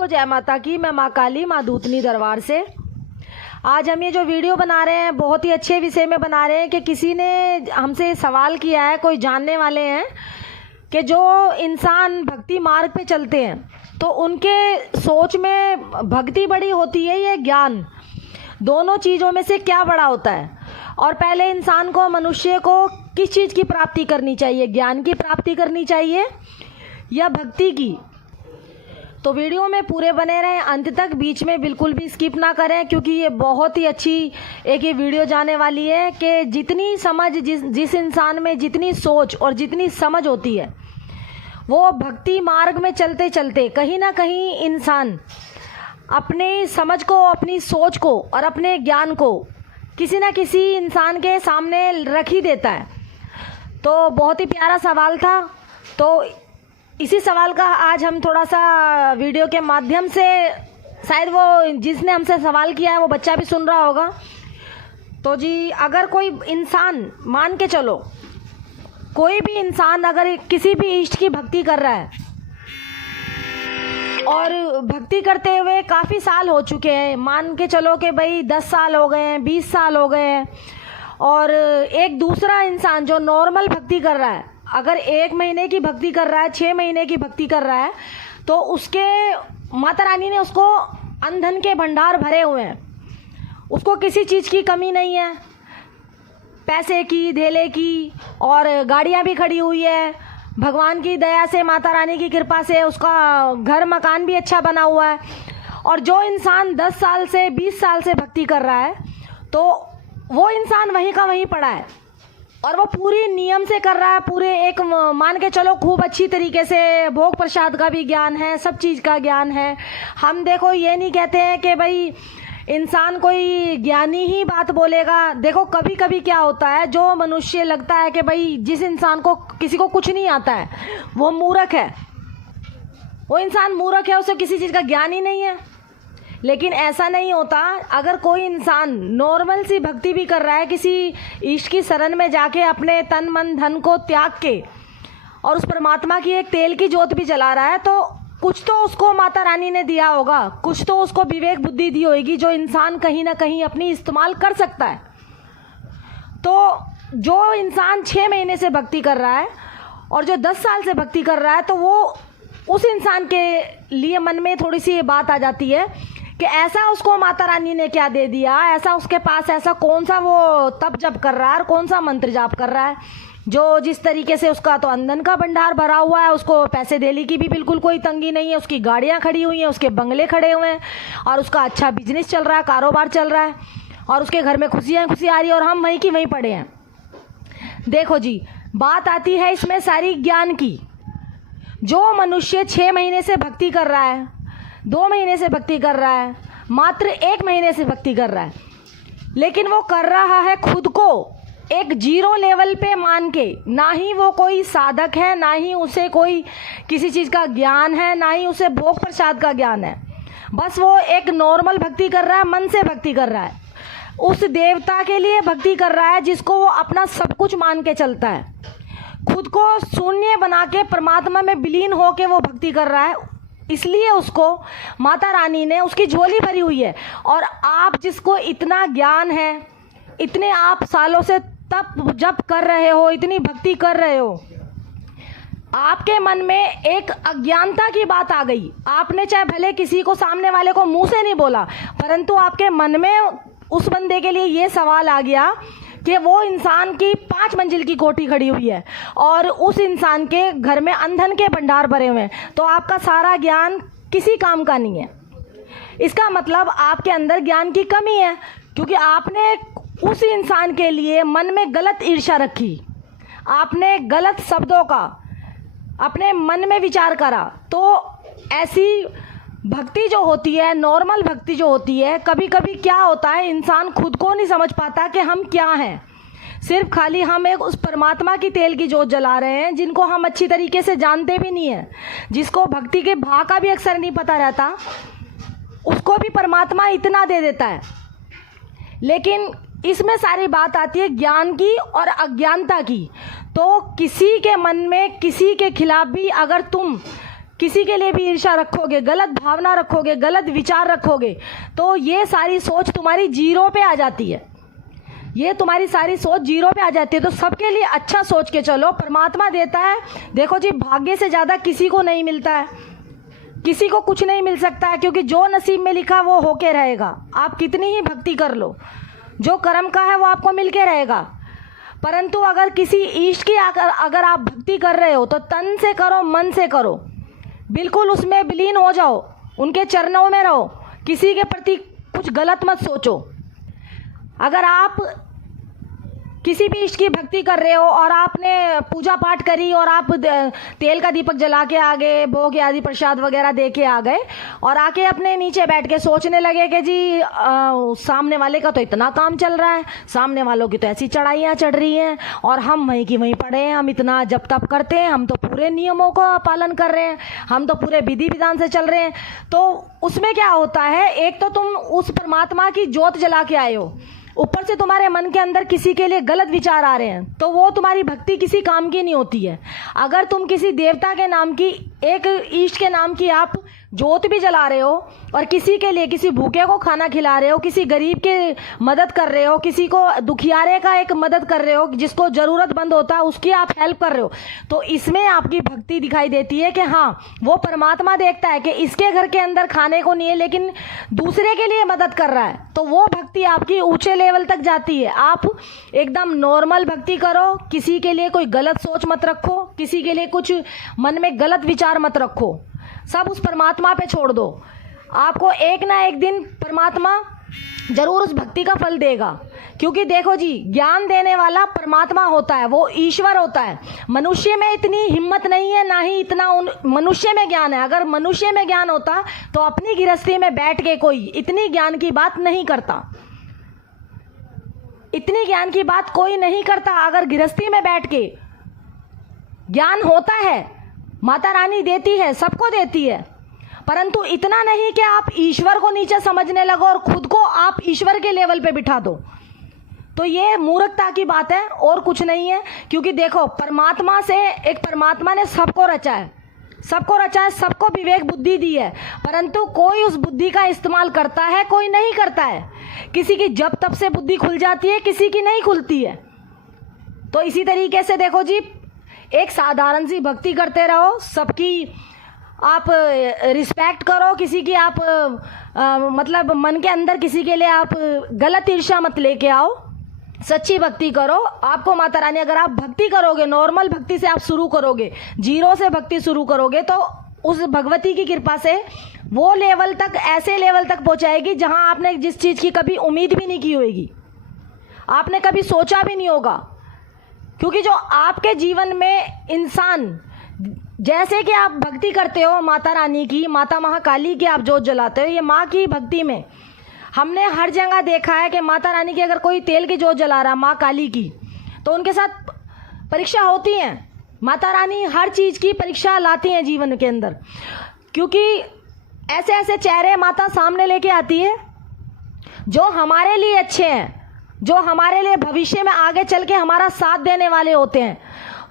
को जय माता की। मैं माँ काली माँ दूतनी दरबार से आज हम ये जो वीडियो बना रहे हैं बहुत ही अच्छे विषय में बना रहे हैं कि किसी ने हमसे सवाल किया है, कोई जानने वाले हैं कि जो इंसान भक्ति मार्ग पे चलते हैं तो उनके सोच में भक्ति बड़ी होती है या ज्ञान, दोनों चीज़ों में से क्या बड़ा होता है। और पहले इंसान को, मनुष्य को किस चीज़ की प्राप्ति करनी चाहिए, ज्ञान की प्राप्ति करनी चाहिए या भक्ति की। तो वीडियो में पूरे बने रहें अंत तक, बीच में बिल्कुल भी स्किप ना करें क्योंकि ये बहुत ही अच्छी एक ये वीडियो जाने वाली है कि जितनी समझ जिस इंसान में जितनी सोच और जितनी समझ होती है वो भक्ति मार्ग में चलते चलते कहीं ना कहीं इंसान अपनी समझ को, अपनी सोच को और अपने ज्ञान को किसी न किसी इंसान के सामने रख ही देता है। तो बहुत ही प्यारा सवाल था, तो इसी सवाल का आज हम थोड़ा सा वीडियो के माध्यम से, शायद वो जिसने हमसे सवाल किया है वो बच्चा भी सुन रहा होगा। तो जी, अगर कोई इंसान, मान के चलो कोई भी इंसान अगर किसी भी इष्ट की भक्ति कर रहा है और भक्ति करते हुए काफ़ी साल हो चुके हैं, मान के चलो कि भाई 10 साल हो गए हैं, 20 साल हो गए हैं, और एक दूसरा इंसान जो नॉर्मल भक्ति कर रहा है अगर 1 महीने की भक्ति कर रहा है, 6 महीने की भक्ति कर रहा है, तो उसके माता रानी ने उसको अन्न के भंडार भरे हुए हैं, उसको किसी चीज़ की कमी नहीं है, पैसे की, धेले की, और गाड़ियाँ भी खड़ी हुई है। भगवान की दया से, माता रानी की कृपा से उसका घर मकान भी अच्छा बना हुआ है। और जो इंसान 10 साल से, 20 साल से भक्ति कर रहा है तो वो इंसान वहीं का वहीं पड़ा है और वो पूरी नियम से कर रहा है, पूरे एक मान के चलो खूब अच्छी तरीके से, भोग प्रसाद का भी ज्ञान है, सब चीज़ का ज्ञान है। हम देखो ये नहीं कहते हैं कि भाई इंसान कोई ज्ञानी ही बात बोलेगा। देखो कभी कभी क्या होता है, जो मनुष्य लगता है कि भाई जिस इंसान को, किसी को कुछ नहीं आता है वो मूर्ख है, वो इंसान मूर्ख है, उसे किसी चीज़ का ज्ञान ही नहीं है। लेकिन ऐसा नहीं होता। अगर कोई इंसान नॉर्मल सी भक्ति भी कर रहा है, किसी इष्ट की शरण में जाके अपने तन मन धन को त्याग के और उस परमात्मा की एक तेल की ज्योत भी जला रहा है, तो कुछ तो उसको माता रानी ने दिया होगा, कुछ तो उसको विवेक बुद्धि दी होगी जो इंसान कहीं ना कहीं अपनी इस्तेमाल कर सकता है। तो जो इंसान 6 महीने से भक्ति कर रहा है और जो 10 साल से भक्ति कर रहा है, तो वो उस इंसान के लिए मन में थोड़ी सी ये बात आ जाती है कि ऐसा उसको माता रानी ने क्या दे दिया, ऐसा उसके पास ऐसा कौन सा वो तप जप कर रहा है और कौन सा मंत्र जाप कर रहा है जो जिस तरीके से उसका तो अंधन का भंडार भरा हुआ है, उसको पैसे देली की भी बिल्कुल कोई तंगी नहीं है, उसकी गाड़ियाँ खड़ी हुई हैं, उसके बंगले खड़े हुए हैं और उसका अच्छा बिजनेस चल रहा है, कारोबार चल रहा है और उसके घर में खुशियाँ खुशी आ रही है और हम वहीं की वहीं पड़े हैं। देखो जी, बात आती है इसमें सारी ज्ञान की। जो मनुष्य 6 महीने से भक्ति कर रहा है, 2 महीने से भक्ति कर रहा है, मात्र 1 महीने से भक्ति कर रहा है, लेकिन वो कर रहा है खुद को एक 0 लेवल पे मान के, ना ही वो कोई साधक है, ना ही उसे कोई किसी चीज़ का ज्ञान है, ना ही उसे भोग प्रसाद का ज्ञान है। बस वो एक नॉर्मल भक्ति कर रहा है, मन से भक्ति कर रहा है, उस देवता के लिए भक्ति कर रहा है जिसको वो अपना सब कुछ मान के चलता है। खुद को शून्य बना के परमात्मा में विलीन होके वो भक्ति कर रहा है, इसलिए उसको माता रानी ने उसकी झोली भरी हुई है। और आप जिसको इतना ज्ञान है, इतने आप सालों से तप जप कर रहे हो, इतनी भक्ति कर रहे हो, आपके मन में एक अज्ञानता की बात आ गई। आपने चाहे भले किसी को, सामने वाले को मुंह से नहीं बोला, परंतु आपके मन में उस बंदे के लिए ये सवाल आ गया कि वो इंसान की 5 मंजिल की कोठी खड़ी हुई है और उस इंसान के घर में अंधन के भंडार भरे हुए हैं, तो आपका सारा ज्ञान किसी काम का नहीं है। इसका मतलब आपके अंदर ज्ञान की कमी है, क्योंकि आपने उस इंसान के लिए मन में गलत ईर्ष्या रखी, आपने गलत शब्दों का अपने मन में विचार करा। तो ऐसी भक्ति जो होती है, नॉर्मल भक्ति जो होती है, कभी कभी क्या होता है, इंसान खुद को नहीं समझ पाता कि हम क्या हैं। सिर्फ खाली हम एक उस परमात्मा की तेल की जोत जला रहे हैं जिनको हम अच्छी तरीके से जानते भी नहीं है, जिसको भक्ति के भाव का भी अक्सर नहीं पता रहता, उसको भी परमात्मा इतना दे देता है। लेकिन इसमें सारी बात आती है ज्ञान की और अज्ञानता की। तो किसी के मन में किसी के खिलाफ भी अगर तुम किसी के लिए भी ईर्ष्या रखोगे, गलत भावना रखोगे, गलत विचार रखोगे, तो ये सारी सोच तुम्हारी जीरो पे आ जाती है। ये तुम्हारी सारी सोच जीरो पे आ जाती है। तो सबके लिए अच्छा सोच के चलो, परमात्मा देता है। देखो जी, भाग्य से ज़्यादा किसी को नहीं मिलता है, किसी को कुछ नहीं मिल सकता है, क्योंकि जो नसीब में लिखा वो होके रहेगा। आप कितनी ही भक्ति कर लो, जो कर्म का है वो आपको मिल के रहेगा। परंतु अगर किसी इष्ट की अगर आप भक्ति कर रहे हो तो तन से करो, मन से करो, बिल्कुल उसमें विलीन हो जाओ, उनके चरणों में रहो, किसी के प्रति कुछ गलत मत सोचो। अगर आप किसी भी इष्ट की भक्ति कर रहे हो और आपने पूजा पाठ करी और आप तेल का दीपक जला के आ गए, भोग आदि प्रसाद वगैरह दे के आ गए और आके अपने नीचे बैठ के सोचने लगे कि जी सामने वाले का तो इतना काम चल रहा है, सामने वालों की तो ऐसी चढ़ाइयाँ चढ़ रही हैं और हम वहीं की वहीं पड़े हैं, हम इतना जप तप करते हैं, हम तो पूरे नियमों का पालन कर रहे हैं, हम तो पूरे विधि विधान से चल रहे हैं। तो उसमें क्या होता है, एक तो तुम उस परमात्मा की ज्योत जला के आए हो, ऊपर से तुम्हारे मन के अंदर किसी के लिए गलत विचार आ रहे हैं, तो वो तुम्हारी भक्ति किसी काम की नहीं होती है। अगर तुम किसी देवता के नाम की, एक ईष्ट के नाम की आप ज्योत भी जला रहे हो और किसी के लिए, किसी भूखे को खाना खिला रहे हो, किसी गरीब के मदद कर रहे हो, किसी को दुखियारे का एक मदद कर रहे हो, जिसको ज़रूरतमंद होता है उसकी आप हेल्प कर रहे हो, तो इसमें आपकी भक्ति दिखाई देती है कि हाँ, वो परमात्मा देखता है कि इसके घर के अंदर खाने को नहीं है लेकिन दूसरे के लिए मदद कर रहा है, तो वो भक्ति आपकी ऊंचे लेवल तक जाती है। आप एकदम नॉर्मल भक्ति करो, किसी के लिए कोई गलत सोच मत रखो, किसी के लिए कुछ मन में गलत विचार मत रखो, सब उस परमात्मा पे छोड़ दो। आपको एक ना एक दिन परमात्मा जरूर उस भक्ति का फल देगा, क्योंकि देखो जी, ज्ञान देने वाला परमात्मा होता है, वो ईश्वर होता है। मनुष्य में इतनी हिम्मत नहीं है, ना ही इतना मनुष्य में ज्ञान है। अगर मनुष्य में ज्ञान होता तो अपनी गृहस्थी में बैठ के कोई इतनी ज्ञान की बात नहीं करता, इतनी ज्ञान की बात कोई नहीं करता। अगर गृहस्थी में बैठ के ज्ञान होता है, माता रानी देती है, सबको देती है, परंतु इतना नहीं कि आप ईश्वर को नीचे समझने लगो और खुद को आप ईश्वर के लेवल पे बिठा दो, तो ये मूर्खता की बात है और कुछ नहीं है। क्योंकि देखो, परमात्मा से, एक परमात्मा ने सबको रचा है, सबको रचा है, सबको विवेक बुद्धि दी है, परंतु कोई उस बुद्धि का इस्तेमाल करता है, कोई नहीं करता है। किसी की जब तब से बुद्धि खुल जाती है, किसी की नहीं खुलती है। तो इसी तरीके से देखो जी, एक साधारण सी भक्ति करते रहो, सबकी आप रिस्पेक्ट करो, किसी की आप मतलब मन के अंदर किसी के लिए आप गलत ईर्ष्या मत लेके आओ, सच्ची भक्ति करो। आपको माता रानी, अगर आप भक्ति करोगे, नॉर्मल भक्ति से आप शुरू करोगे, जीरो से भक्ति शुरू करोगे, तो उस भगवती की कृपा से वो लेवल तक, ऐसे लेवल तक पहुंचाएगी जहां आपने जिस चीज़ की कभी उम्मीद भी नहीं की होगी, आपने कभी सोचा भी नहीं होगा। क्योंकि जो आपके जीवन में इंसान, जैसे कि आप भक्ति करते हो माता रानी की, माता महाकाली की आप जोत जलाते हो, ये माँ की भक्ति में हमने हर जगह देखा है कि माता रानी की अगर कोई तेल की जोत जला रहा, माँ काली की, तो उनके साथ परीक्षा होती है। माता रानी हर चीज़ की परीक्षा लाती हैं जीवन के अंदर, क्योंकि ऐसे ऐसे चेहरे माता सामने लेके आती है जो हमारे लिए अच्छे हैं, जो हमारे लिए भविष्य में आगे चल के हमारा साथ देने वाले होते हैं,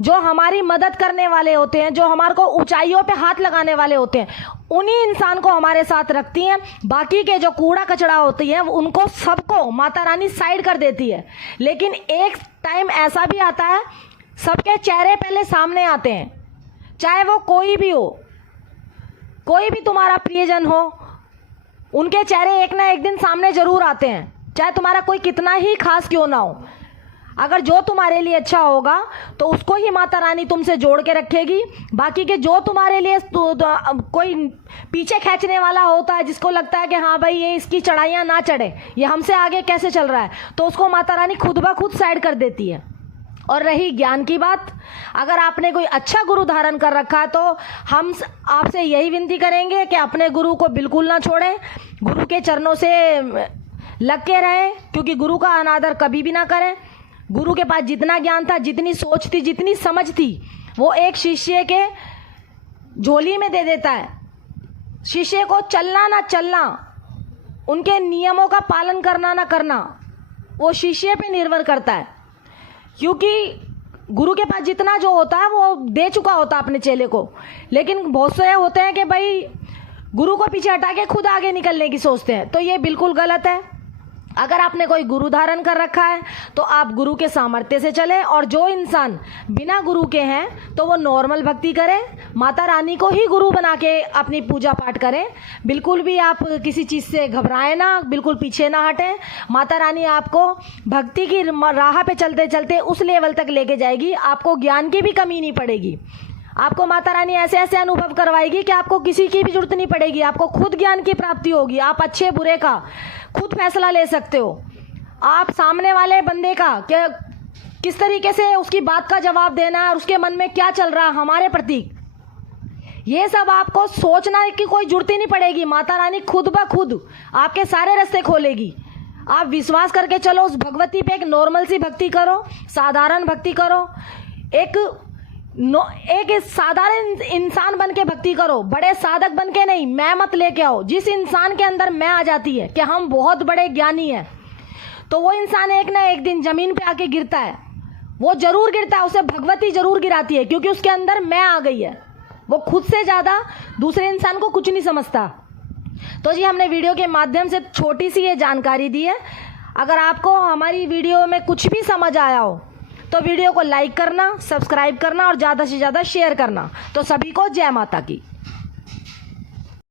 जो हमारी मदद करने वाले होते हैं, जो हमारे को ऊंचाइयों पे हाथ लगाने वाले होते हैं, उन्हीं इंसान को हमारे साथ रखती हैं। बाकी के जो कूड़ा कचड़ा होती है उनको सबको माता रानी साइड कर देती है। लेकिन एक टाइम ऐसा भी आता है, सबके चेहरे पहले सामने आते हैं, चाहे वो कोई भी हो, कोई भी तुम्हारा प्रियजन हो, उनके चेहरे एक ना एक दिन सामने जरूर आते हैं, चाहे तुम्हारा कोई कितना ही खास क्यों ना हो। अगर जो तुम्हारे लिए अच्छा होगा तो उसको ही माता रानी तुमसे जोड़ के रखेगी। बाकी के जो तुम्हारे लिए कोई पीछे खींचने वाला होता है, जिसको लगता है कि हाँ भाई ये इसकी चढ़ाइयाँ ना चढ़े, ये हमसे आगे कैसे चल रहा है, तो उसको माता रानी खुद ब खुद साइड कर देती है। और रही ज्ञान की बात, अगर आपने कोई अच्छा गुरु धारण कर रखा है तो हम आपसे यही विनती करेंगे कि अपने गुरु को बिल्कुल ना छोड़ें, गुरु के चरणों से लग के रहें, क्योंकि गुरु का अनादर कभी भी ना करें। गुरु के पास जितना ज्ञान था, जितनी सोच थी, जितनी समझ थी, वो एक शिष्य के झोली में दे देता है। शिष्य को चलना ना चलना, उनके नियमों का पालन करना ना करना, वो शिष्य पे निर्भर करता है। क्योंकि गुरु के पास जितना जो होता है वो दे चुका होता है अपने चेले को, लेकिन बहुत से होते हैं कि भाई गुरु को पीछे हटा के खुद आगे निकलने की सोचते हैं, तो ये बिल्कुल गलत है। अगर आपने कोई गुरु धारण कर रखा है तो आप गुरु के सामर्थ्य से चले, और जो इंसान बिना गुरु के हैं तो वो नॉर्मल भक्ति करें, माता रानी को ही गुरु बना के अपनी पूजा पाठ करें। बिल्कुल भी आप किसी चीज़ से घबराएं ना, बिल्कुल पीछे ना हटें। माता रानी आपको भक्ति की राह पे चलते चलते उस लेवल तक लेके जाएगी, आपको ज्ञान की भी कमी नहीं पड़ेगी। आपको माता रानी ऐसे ऐसे अनुभव करवाएगी कि आपको किसी की भी जरूरत नहीं पड़ेगी, आपको खुद ज्ञान की प्राप्ति होगी। आप अच्छे बुरे का खुद फैसला ले सकते हो। आप सामने वाले बंदे का क्या किस तरीके से उसकी बात का जवाब देना है और उसके मन में क्या चल रहा है हमारे प्रति, ये सब आपको सोचना की कोई जरूरत ही नहीं पड़ेगी। माता रानी खुद ब खुद आपके सारे रास्ते खोलेगी। आप विश्वास करके चलो उस भगवती पे। एक नॉर्मल सी भक्ति करो, साधारण भक्ति करो, एक साधारण इंसान बन के भक्ति करो, बड़े साधक बन के नहीं। मैं मत लेके आओ। जिस इंसान के अंदर मैं आ जाती है कि हम बहुत बड़े ज्ञानी हैं, तो वो इंसान एक ना एक दिन जमीन पे आके गिरता है। वो जरूर गिरता है, उसे भगवती जरूर गिराती है, क्योंकि उसके अंदर मैं आ गई है। वो खुद से ज़्यादा दूसरे इंसान को कुछ नहीं समझता। तो जी हमने वीडियो के माध्यम से छोटी सी ये जानकारी दी है। अगर आपको हमारी वीडियो में कुछ भी समझ आया हो तो वीडियो को लाइक करना, सब्सक्राइब करना और ज़्यादा से ज़्यादा शेयर करना। तो सभी को जय माता की।